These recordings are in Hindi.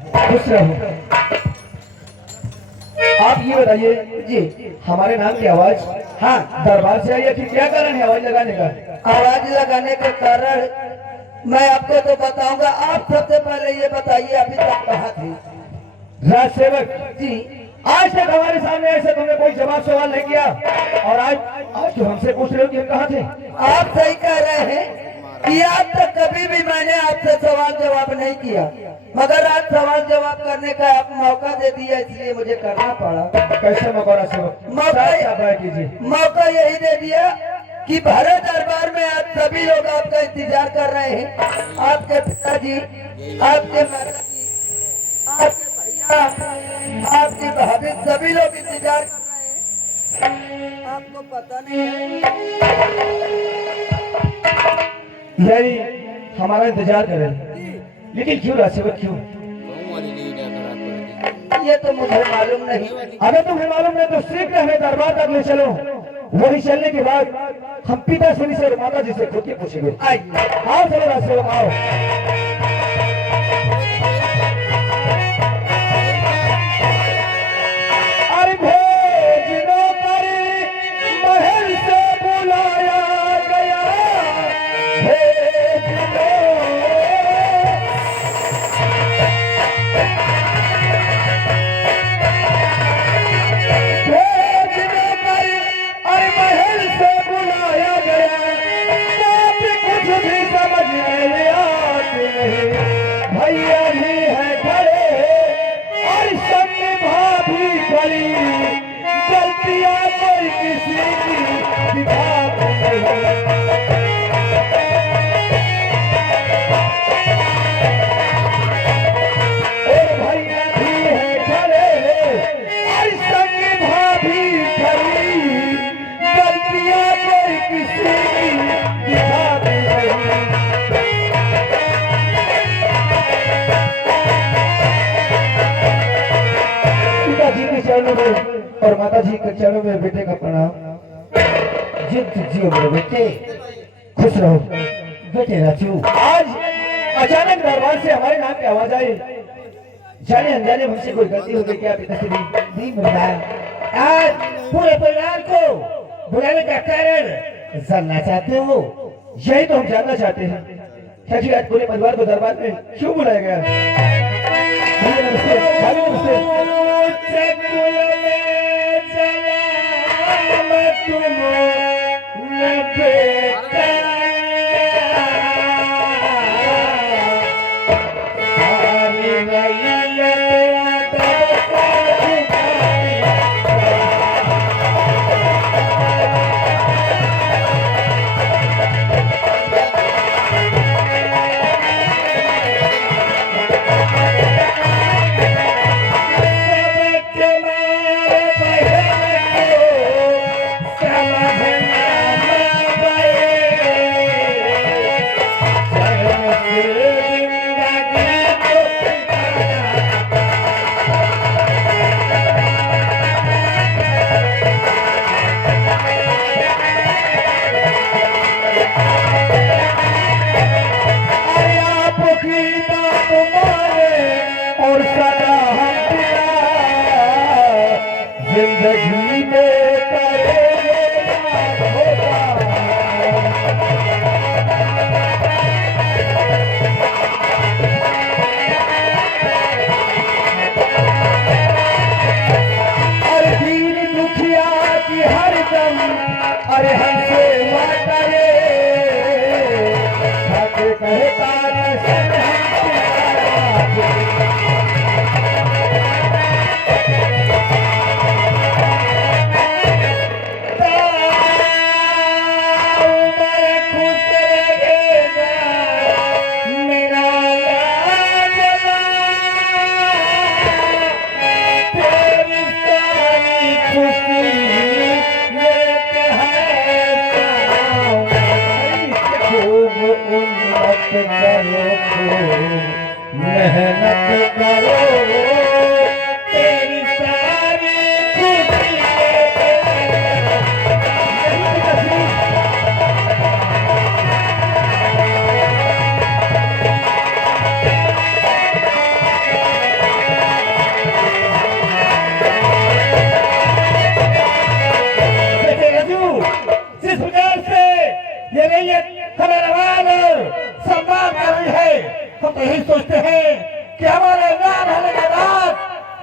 खुश रहो। आप ये बताइए जी, हमारे नाम की आवाज हाँ दरबार से आई है कि क्या कारण है आवाज लगाने का? आवाज लगाने का कारण मैं आपको तो बताऊंगा। आप सबसे पहले ये बताइए अभी तक कहाँ थे? राज सेवक जी आज तक हमारे सामने ऐसे तुमने कोई जवाब सवाल नहीं किया और आज आज तो हमसे पूछ रहे हो कि हम कहाँ थे? आप सही कह रहे हैं कि आज तक कभी भी मैंने आपसे सवाल जवाब नहीं किया, मगर आज सवाल जवाब करने का आप मौका दे दिया, इसलिए मुझे करना पड़ा। कैसे मौका सेवक? मौका यही दे दिया कि भारत दरबार में आज सभी लोग आपका इंतजार कर रहे हैं। आपके पिताजी, आपके माताजी, आपके भैया, आपकी भाभी, सभी लोग इंतजार कर रहे हैं। आपको पता नहीं यही हमारा इंतजार करे, लेकिन क्यों राज सेवक क्यों? ये तो मुझे मालूम नहीं। अगर तुम्हें मालूम नहीं तो शीघ्र हमें दरबार तक ले चलो। वही चलने के बाद हम पिता श्री से और माता जी से खुद के पूछेंगे। आओ चलो राज सेवक आओ। अरे भेजनो पर महल से बुलाया गया, भेजनो भेजनो पर अरे महल से बुलाया गया, बात कुछ भी समझ में आती नहीं। भैया भी है खड़े और सब भाभी खड़ी, गलतियां कोई किसी की दिखाती नहीं। और भैया भी है खड़े और सब भाभी खड़ी, गलतियां कोई किसी की दिखाती नहीं। पिताजी के चरणों में और माता जी के चरणों में बेटे का प्रणाम। जिद जियो मेरे बेटे, खुश रहो बेटे राजू। आज अचानक दरबार से हमारे नाम की आवाज आई, जाने अनजाने मुझसे कोई गलती हो गई क्या पिताश्री? नहीं बुलाया। आज पूरे परिवार को बुलाने का कारण जानना चाहते हो? यही तो हम जानना चाहते हैं। क्या जी आज पूरे परिवार को दरबार में क्यों बुलाया गया? नमस्ते, भाभी नमस्ते। और सदा हम जिंदगी में अरे दीन दुखिया की हर दम अरे हमसे करे कहता मेहनत करो तेरी सारी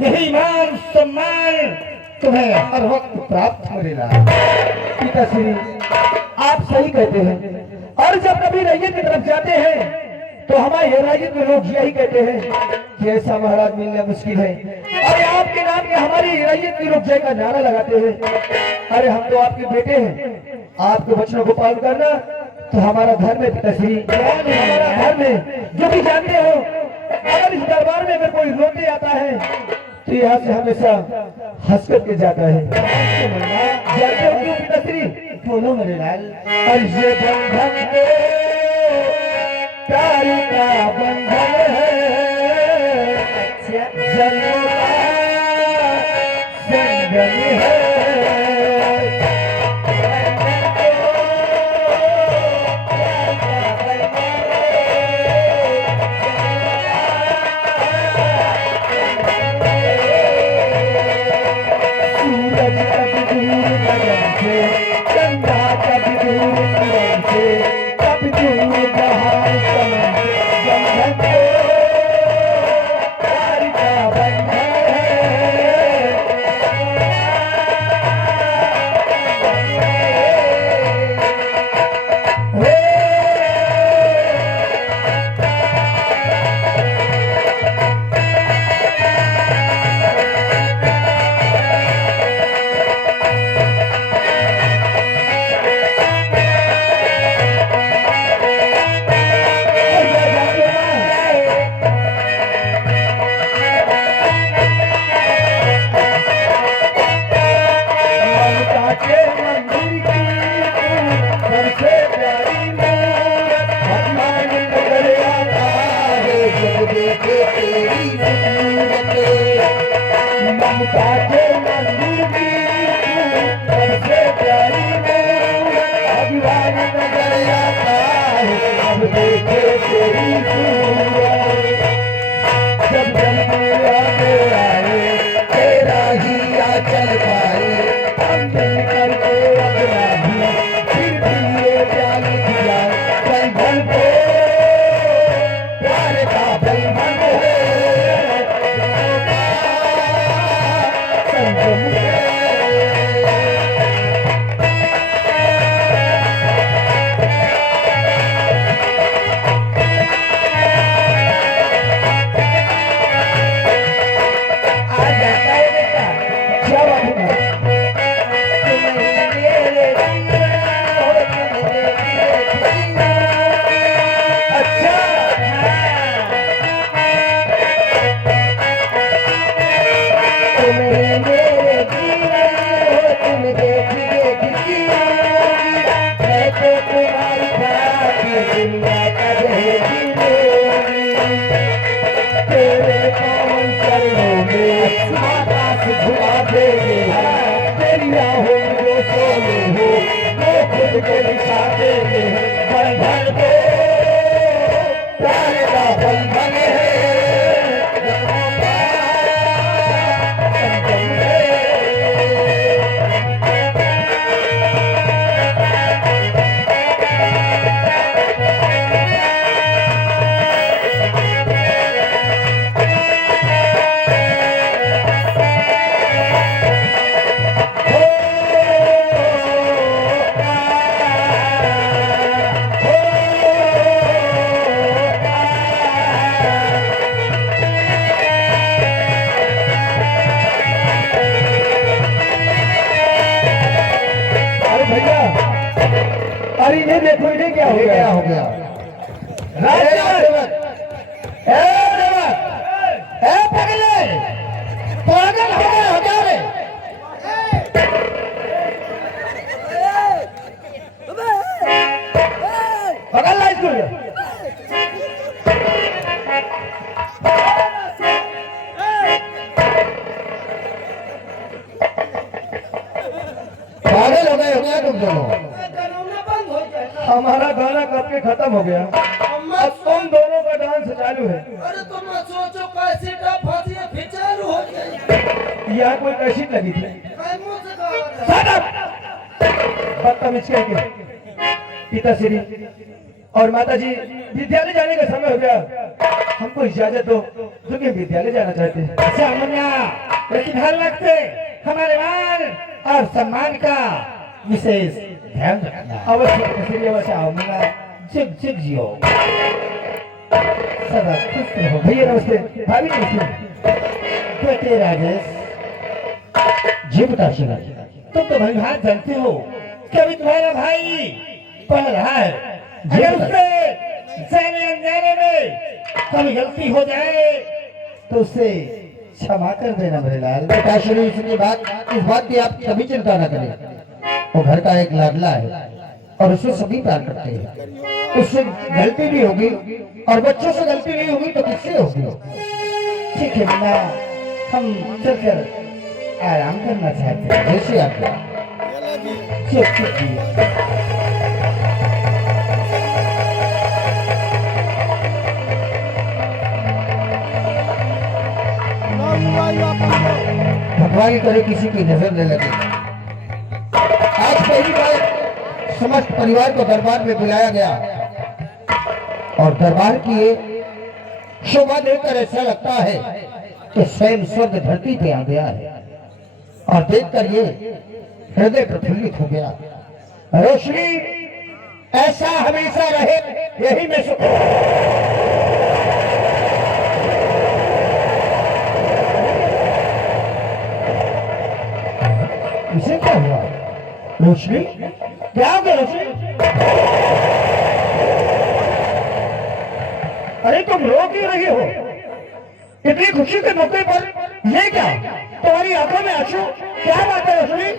यही मान सम्मान तुम्हें हर वक्त प्राप्त मिलेगा। पिताश्री आप सही कहते हैं, और जब कभी रैयत की तरफ जाते हैं तो हमारे रैयत में लोग यही कहते हैं कि ऐसा महाराज मिलना मुश्किल है। अरे आपके नाम के हमारी रैयत के लोग जय का नारा लगाते हैं। अरे हम तो आपके बेटे हैं, आपके बच्चों को पालन करना तो हमारा धर्म है पिताश्री, हमारा धर्म है। जो भी जानते हो, अगर इस दरबार में अगर कोई रोते आता है तो यहाँ से हमेशा हंस करके जाता है। जानते हो क्यों पिताश्री? बोलो मेरे लाल। और ये बंधन तो प्यार का बंधन है, जन्म का संगम है। अरे ये देखो ये क्या हो गया? हो गया पगले पागल हो गए हो क्या रे? पकड़ ला इसको। पागल हो गया तुम दोनों। हमारा गाना कब के खत्म हो गया, अब तुम दोनों का डांस चालू है। अरे तुम सोचो कैसे फांसी फिर चालू हो गई। यहाँ कोई कैसी लगी थी? बदतमीज कह के पिताश्री और माताजी विद्यालय जाने का समय हो गया। हमको इजाजत दो, क्योंकि विद्यालय जाना चाहते हैं। अच्छा मुन्ना, लेकिन हर वक्त हमारे मान और सम्मान का विशेष ध्यान रखना। अवश्य कसरी अवश्य आओ मुन्ना, जुग जुग जियो, सदा खुश रहो। भैया नमस्ते, भाभी नमस्ते। बेटे राजेश, जी बताइए। तुम तो भाई हाथ जानते हो कि अभी तुम्हारा भाई पढ़ रहा है। अगर उससे जाने अनजाने में कभी गलती हो जाए तो उसे क्षमा कर देना मेरे लाल। बेटा श्री इसकी बात, इस बात की आप कभी चिंता न करें। वो घर का एक लाडला है और उसे सभी प्यार करते हैं। उससे गलती भी होगी और बच्चों से गलती नहीं होगी तो किससे होगी? ठीक है मुन्ना, हम चलकर आराम करना चाहते हैं। जैसे आप चुप चुप जियो। भगवान करे किसी की नजर न लगे। आज पहली बार समस्त परिवार को दरबार में बुलाया गया और दरबार की ये शोभा देखकर ऐसा लगता है कि स्वयं स्वर्ग धरती पे आ गया है। और देखकर ये हृदय प्रफुल्लित हो गया। रोशनी ऐसा हमेशा रहे, यही मैं इसे क्या हुआ? रोशनी क्या हो गया? रोशनी, अरे तुम रो क्यों रही हो? इतनी खुशी के मौके पर ये क्या? तुम्हारी आंखों में आंसू, क्या बात है रोशनी?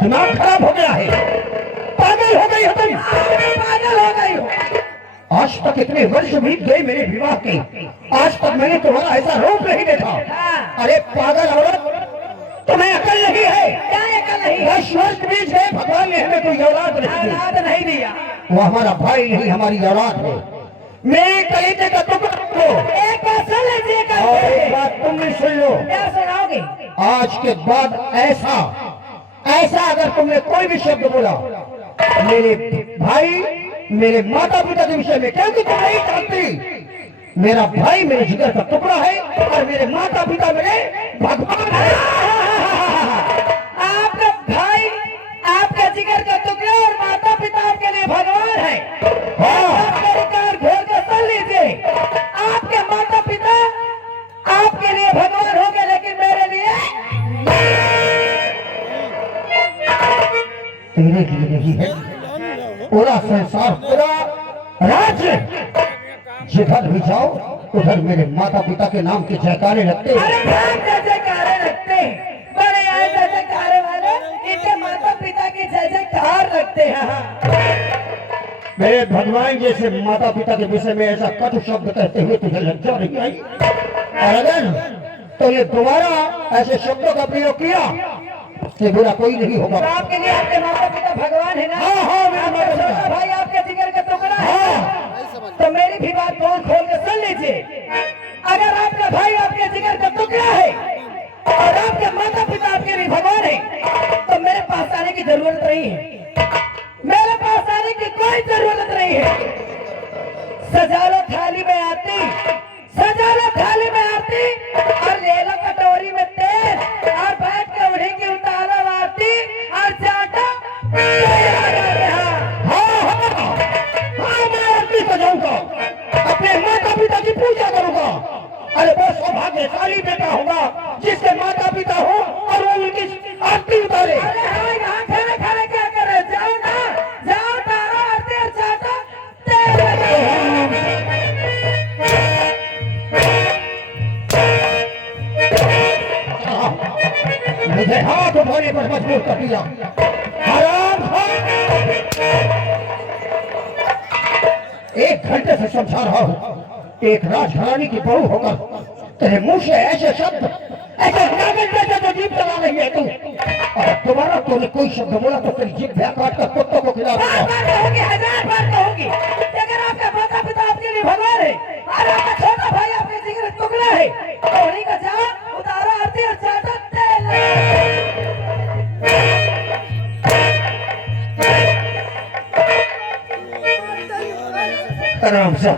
दिमाग खराब हो गया है, पागल हो गई हो तुम, पागल हो गई हो। आज तक इतने वर्ष बीत गए मेरे विवाह के, आज तक मैंने तुम्हारा ऐसा रूप नहीं देखा। अरे पागल औरत, तुम्हें अकल नहीं है? क्या अकल नहीं? 10 वर्ष बीत गए, भगवान ने हमें कोई औलाद नहीं दिया। वो हमारा भाई नहीं, हमारी औलाद है। मेरे कलेजे का टुकड़ा को एक बात सुन लीजिएगा। और एक बात तुम भी सुन लो। क्या सुनाओगे? आज के बाद ऐसा ऐसा अगर तुमने कोई भी शब्द बोला मेरे भाई मेरे माता पिता के विषय में, क्योंकि तुम नहीं जानती मेरा भाई मेरे जिगर का टुकड़ा है और मेरे माता पिता मेरे भगवान है। आपका भाई आपका जिगर का टुकड़ा और माता पिता आपके लिए भगवान है। आपका रिकॉर्ड घोर कर सुन लीजिए। आपके माता पिता आपके लिए भगवान होंगे, लेकिन मेरे लिए तेरे लिए नहीं है। पूरा संसार पूरा राज्य जिधर भी जाओ उधर मेरे माता पिता के नाम के जयकारे लगते हैं। अरे नाम जय जयकारे लगते हैं। बड़े आए जय जयकारे वाले इनके माता पिता की जय जयकार लगते हैं। मेरे भगवान जैसे माता पिता के विषय में ऐसा कटु शब्द कहते हुए तुझे लज्जा नहीं आई? और अगर तो ये दोबारा ऐसे शब्दों का प्रयोग किया तो बुरा कोई नहीं होगा। तो आपके लिए आपके माता पिता भगवान है ना? हाँ हाँ मेरे माता छोटा पिता। भाई आपके जिगर का टुकड़ा है। तो मेरी भी बात खोल खोल के सुन लीजिए। अगर आपका भाई आपके जिगर का टुकड़ा है और आपके माता पिता आपके लिए भगवान है, तो मेरे पास आने की जरूरत नहीं है। मेरे पास आने की कोई जरूरत नहीं है। सजा लो थाली में आती, सजा लो थाली में आती और ले लो कटोरी में तेल और बैठ के उन्हीं की उतारो आरती और चाटो। मैं आरती सजाऊंगा, अपने माता पिता की पूजा करूंगा। अरे वो सौभाग्यशाली बेटा होगा जिसके माता पिता हो और वो उनकी आरती उतारे। अरे हाँ, यहाँ खड़े खड़े क्या कर रहे? जाओ ना, जाओ तारो आरती और चाटो मुझे हाथ उठाने पर मजबूर कर दिया। हराम एक घंटे से समझा रहा हूँ, एक राजघरानी की बहू होकर तेरे मुंह से ऐसे शब्द ऐसे नागन जैसे तो जीभ चला रही है तू। और दोबारा तूने कोई शब्द बोला तो तेरी जीभ भैया काट कर कुत्तों को खिला दूंगा। बार कहूंगी, हजार बार कहूंगी कि अगर आपका माता पिता आपके लिए भगवान है और आपका छोटा भाई आपके जिगर का टुकड़ा है, तो उन्हीं का जाओ उतारो आरती और चाटो तेल। आराम से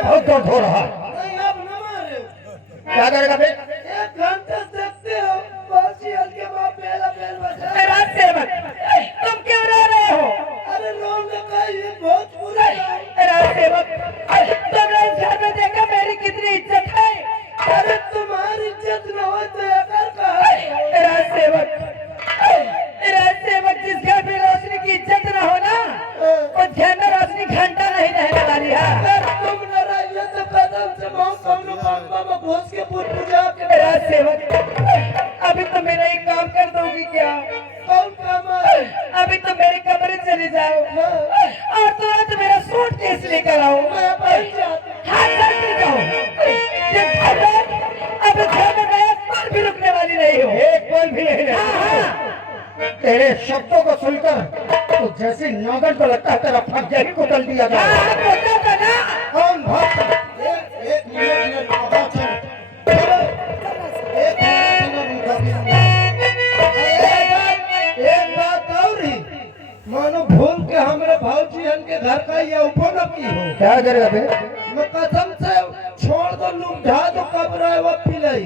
बहुत दर्द हो रहा। क्या करेगा बे? रात से मत, तुम क्यों रो रहे हो? रात से मत, तुमने इस घर में देखा मेरी कितनी इज्जत है? अरे तुम्हारी इज्जत न हो तो अगर कहा रात से मत, जिस घर में रोशनी की इज्जत न हो ना, उस घर में रोशनी घंटा नहीं रहने वाली है। अगर तुम न रहिए तो कदम से पंपा में घुस के पूजा के रात से मत, अभी तो मेरा एक काम कर दोगी क्या? कौन काम है? अभी तो मेरे कमरे चले जाओ और तुरंत मेरा सूट केस लेकर आओ। मैं बैठ जाता हाथ चलते जाओ। अब इस घर में मैं एक पल भी रुकने वाली नहीं हूँ। एक पल भी नहीं रहना। तेरे शब्दों को सुनकर तो जैसे नागन को लगता है तेरा फज्जा ही कुचल दिया जाए। कौन भक्त एक मिनट बहुत चल एक बात और ही मानो भूल के हमारे भावजीहन के घर का ये उपन की हो। क्या करेगा बे? मैं कसम से छोड़ दो लूम ढा दो कब रहे वो पिलाई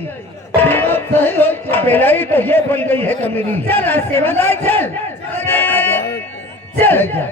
बात सही हो जाए। पिलाई तो ये बन गई है कमीनी। चल रास्ते में चल चल जा।